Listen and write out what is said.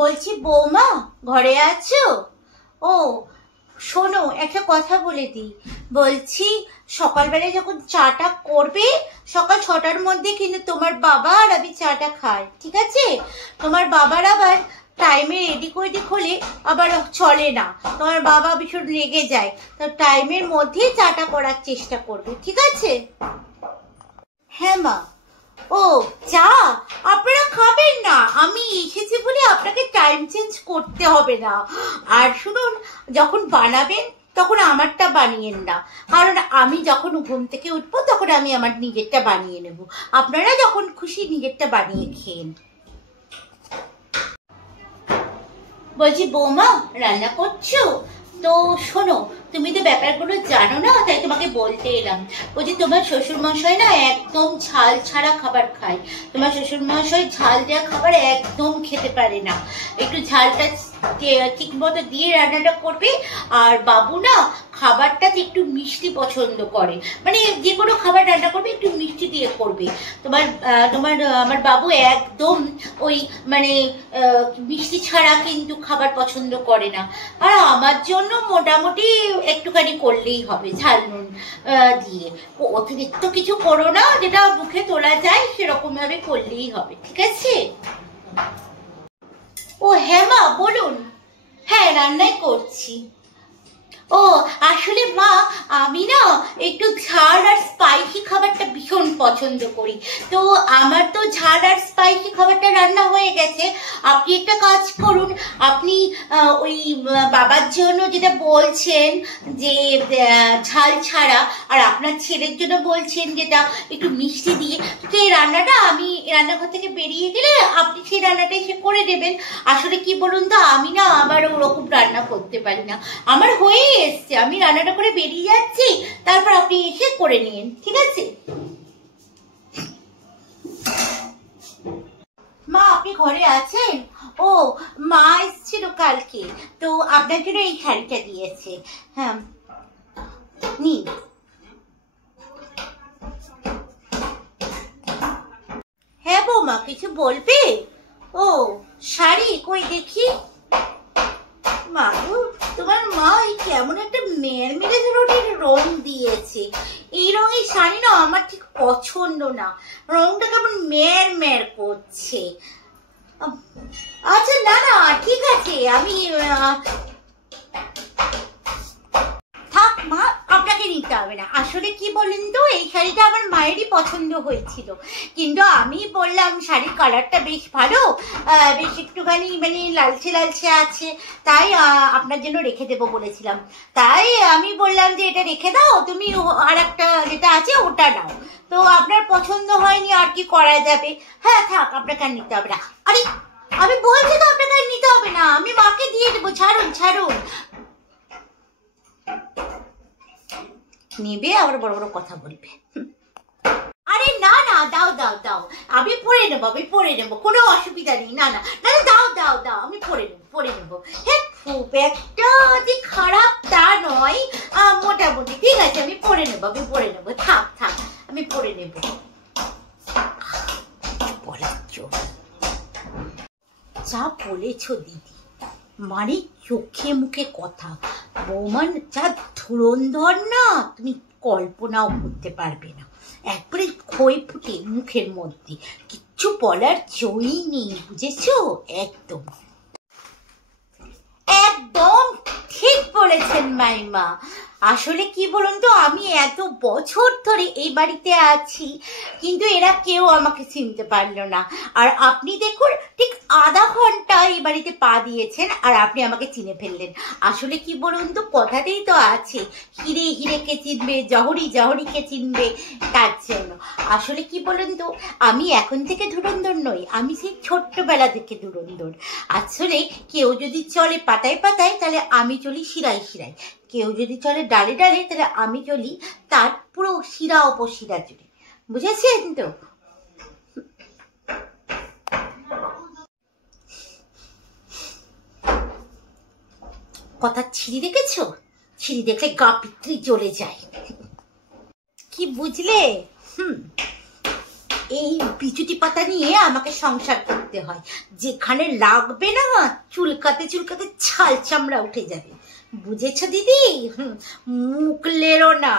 বলছি বৌমা ঘরে আছো? ও শোনো, একটা কথা বলে দিই। বলছি সকালবেলায় যখন চাটা করবে, সকাল 6টার মধ্যে কিন্তু তোমার বাবা আর আমি চাটা খাই, ঠিক আছে? তোমার বাবার আবার টাইমে এদিক ওদিক হলে আবার চলে না, তোমার বাবা ভীষণ রেগে যায়। তো টাইমের মধ্যেই চাটা করার চেষ্টা করবে, ঠিক আছে? হ্যাঁ মা। ও চা আপনারা খাবেন না, আমি এসেছি বলে আপনাকে টাইম চেঞ্জ করতে হবে না। আর শুনুন, যখন বানাবেন তখন আমারটা বানিয়েন না, কারণ আমি যখন ঘুম থেকে উঠবো তখন আমি আমার নিজেরটা বানিয়ে নেব। আপনারা যখন খুশি নিজেরটা বানিয়ে খেন। বলছি বৌমা রান্না করছো? তো শোনো, তুমি তো ব্যাপারগুলো জানো না, তাই তোমাকে বলতে এলাম। বলছি তোমার শ্বশুর মশাই না একদম ঝাল ছাড়া খাবার খায়। তোমার শ্বশুর মশাই ঝাল দেওয়া খাবার একদম খেতে পারে না। একটু ঝালটা ঠিক মতো দিয়ে রান্নাটা করবে। আর বাবু না খাবারটাতে একটু মিষ্টি পছন্দ করে, মানে যে কোনো খাবার রান্না করবে একটু মিষ্টি দিয়ে করবে। তোমার তোমার আমার বাবু একদম ওই মানে মিষ্টি ছাড়া কিন্তু খাবার পছন্দ করে না। আর আমার জন্য মোটামুটি একটুখানি করলেই হবে, ঝাল নুন দিয়ে। অতিরিক্ত কিছু করো না, যেটা মুখে তোলা যায় সেরকম ভাবে করলেই হবে, ঠিক আছে? ও হ্যাঁ মা বলুন। হ্যাঁ রান্নাই করছি। ও আসলে মা, আমি না একটু ঝাল আর স্পাইসি খাবারটা ভীষণ পছন্দ করি। তো আমার তো ঝাল আর স্পাইসি খাবারটা রান্না হয়ে গেছে। আপনি একটা কাজ করুন, আপনি ওই বাবার জন্য যেটা বলছেন যে ঝাল ছাড়া, আর আপনার ছেলের জন্য বলছেন যেটা একটু মিষ্টি দিয়ে, তো এই রান্নাটা আমি রান্নাঘর থেকে বেরিয়ে গেলে আপনি সেই রান্নাটা এসে করে দেবেন। আসলে কি বলুন তো, আমি না আবার ওরকম রান্না করতে পারি না, আমার হয়ে এসছে, আমি রান্নাটা করে বেরিয়ে যাচ্ছি, তারপর আপনি এসে করে নিন, ঠিক আছে? মা আপনি ঘরে আছেন? ও মা এসেছিল কালকে, তো আপনার জন্য এই শাড়িটা দিয়েছে। হ্যাঁ নিন। হ্যাঁ বৌমা কিছু বলবে? ও শাড়ি কই দেখি। মা তোমার মা এই কেমন একটা মেয়ের মেরে ধরনের রং দিয়েছে। এই রঙের শাড়ি না আমার ঠিক পছন্দ না, রংটা কেমন মেয়ের মেয়ের করছে। আচ্ছা না না ঠিক আছে, আমি থাক মা, আপনাকে নিতে হবে না। আসলে কি বলেন তো, এই শাড়িটা আমার মায়েরই পছন্দ হয়েছিল, কিন্তু আমি বললাম শাড়ির কালারটা বেশ ভালো, বেশ একটুখানি মানে লালচে লালচে আছে, তাই আপনার জন্য রেখে দেবো বলেছিলাম। তাই আমি বললাম যে এটা রেখে দাও, তুমি আর একটা যেটা আছে ওটা নাও। তো আপনার পছন্দ হয়নি, আর কি করা যাবে। হ্যাঁ থাক, আপনাকে আর নিতে হবে না। আরে আমি বলছি তো আপনাকে আর নিতে হবে না, আমি মাকে দিয়ে দেবো, ছাড়ুন ছাড়ুন। নেবে আবার বড় বড় কথা বলবে। আরে না না দাও দাও দাও, আমি পরে নেবো, আমি পরে নেবো, কোনো অসুবিধা নেই। না না না দাও দাও দাও, আমি পরে নেবো পরে নেবো। হ্যাঁ খুব একটা যে খারাপ তা নয়, মোটামুটি ঠিক আছে, আমি পরে নেবো, আমি পরে নেবো, থাক থাক আমি পরে নেবো। বলার জন্য যা বলেছ দিদি, মানে চোখে মুখে কথা, বৌমান যা ধুরন্ধর না তুমি কল্পনাও করতে পারবে না। একবারে খই ফুটে মুখের মধ্যে, কিচ্ছু বলার জয়ই নেই, বুঝেছো? একদম একদম ঠিক বলেছেন মাইমা। আসলে কি বলুন তো, আমি এত বছর ধরে এই বাড়িতে আছি, কিন্তু এরা কেউ আমাকে চিনতে পারলো না। আর আপনি দেখুন ঠিক আধা ঘন্টা এই বাড়িতে পা দিয়েছেন আর আপনি আমাকে চিনে ফেললেন। আসলে কি বলুন তো, কথাতেই তো আছে হিরে হিরেকে চিনবে, জহরি জহরিকে চিনবে, তার জন্য। আসলে কি বলুন তো, আমি এখন থেকে ধুরন্ধর নই, আমি সেই ছোট্টবেলা থেকে ধুরন্ধর। আসলে কেউ যদি চলে পাতায় পাতায়, তাহলে আমি চলি শিরায় শিরায়। কেউ যদি চলে ডালে ডালে, তাহলে আমি চলি তার পুরো শিরা উপশিরা জুড়ে, বুঝেছেন তো? কথা ছিঁড়ি দেখেছো? ছিঁড়ি দেখলে গা পিত্রি জ্বলে যায়। কি বুঝলে? এই বিচুটি পাতা নিয়ে আমাকে সংসার করতে হয়। যেখানে লাগবে না চুলকাতে চুলকাতে ছাল চামড়া উঠে যাবে, বুঝেছো দিদি? মুখ লেরো না।